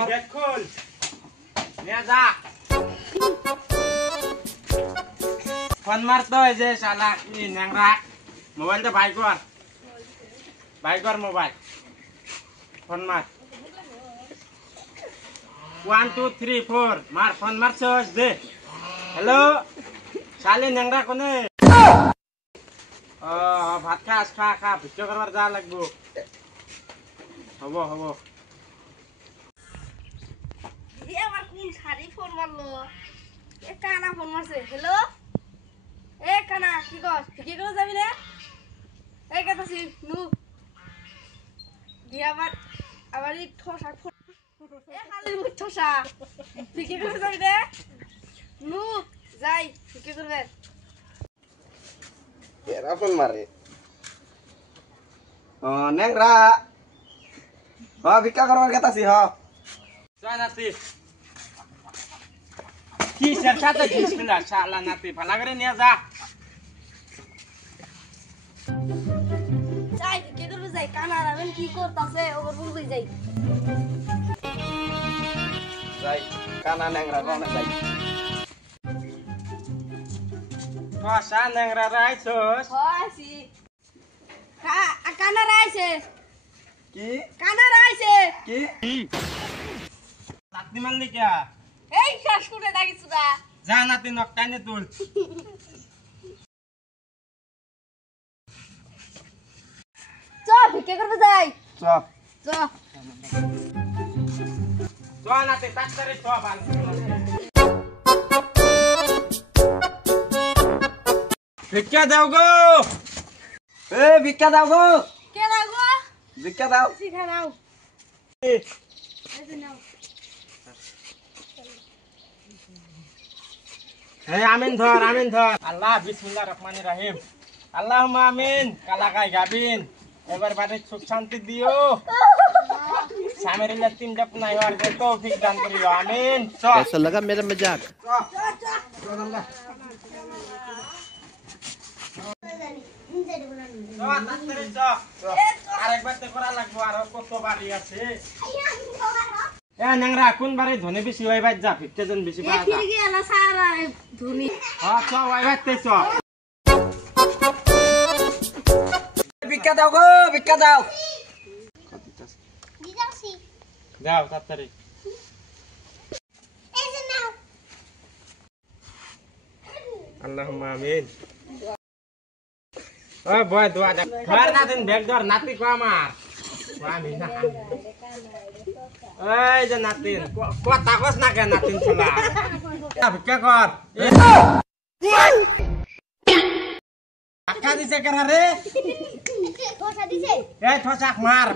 দেখুন নিয়ে যা ফোন মারতো এই যে শালা কি ন্যাংরা মোবাইলটা ভাই কর মোবাইল ফোন মার 1 2 3 4 মার ফোন মারছস দে হ্যালো শালি ন্যাংরা কোনে ভাত খা ভিডিও করবার যা লাগবো হব আমার কোন শাড়ি ফোন মারলো এ কানা ফোন মারছে হ্যালো এ কানা কি করে যাবি রে এই কাতাছি নু দিয়া আবার এই ঠোসা এ খালি মুখ ঠোসা তুই কি করে যাবি রে নু যাই কি করবে এরা ফোন মারে নেংরা ভিক্ষা করবার কেতাছি নাতি কি সাথে গিয়েছিলা শালা নাতি ভালো করে নিয়ে যা যাই কি করবে যাই কানা রাবেন কি করতাছে ওর বুঝই যাই কানা নেংরা কোনে যাই কষা ন্যাংরা রাইছস হইছি কানা রাইছে কি কি নাতি মানলি কে এই শেষ করে দাগিছু দা যা নাতি নকটানে তুল চ ভিক্ষা করবে যাই চপ চ নাতি তাড়াতাড়ি ভালো ভিক্ষা দাও গো ভিক্ষা দাও গো কে লাগো ভিক্ষা দাও শিখা নাও আমিন ধর আল্লাহ বিসমিল্লাহির রহমানির রহিম আল্লাহুম্মা আমিন কালাকাই গাবিন এবার বাড়ি সুখ শান্তি দিও সামেরিল্লাহ তিনটা পুনাই হওয়ার তৌফিক দান করিও আমিন कैसा लगा मेरा मजाक আরেকবার তো করা লাগবো আর কত বাড়ি আছে ন্যাংরা কোন বারে ধনে বেশি হয় ভাই যা ফিরতে জন বেশি পাওয়া যা এলা সারা ধুনি চ ওই ভাইতে চ ভিক্ষা দাও গো ভিক্ষা দাও যাও তাড়াতাড়ি আল্লাহুম্মা আমিন ওই বয় দোয়া দে ধর না দিন ব্যাগ ধর নাতি কো আমার আমি না এই যে নাতিন কথা কস না কেন নাতিন ছোলা ভিক্ষা কর টাকা দিছে কেন রে এই ঠোসাক মার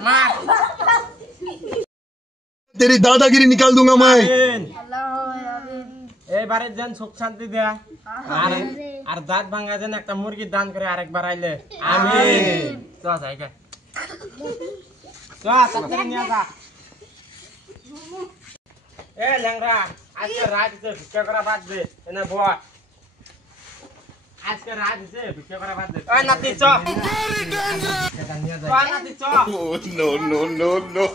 तेरी दादागिरी निकाल दूंगा मैं এইবারে যেন সুখ শান্তি দেয়া আর দাঁত ভাঙা যেন একটা মুরগি দান করে আরেকবার আইলে আমিন চ যাই গে চ তাড়াতাড়ি নিয়ে যা এ ল্যাংরা আজকে রাত দিছে ভিক্ষা করা বাদ দে এনে বয় আজকে রাত দিছে ভিক্ষা করা বাদ দে ওই নাতি চ নাতি চ no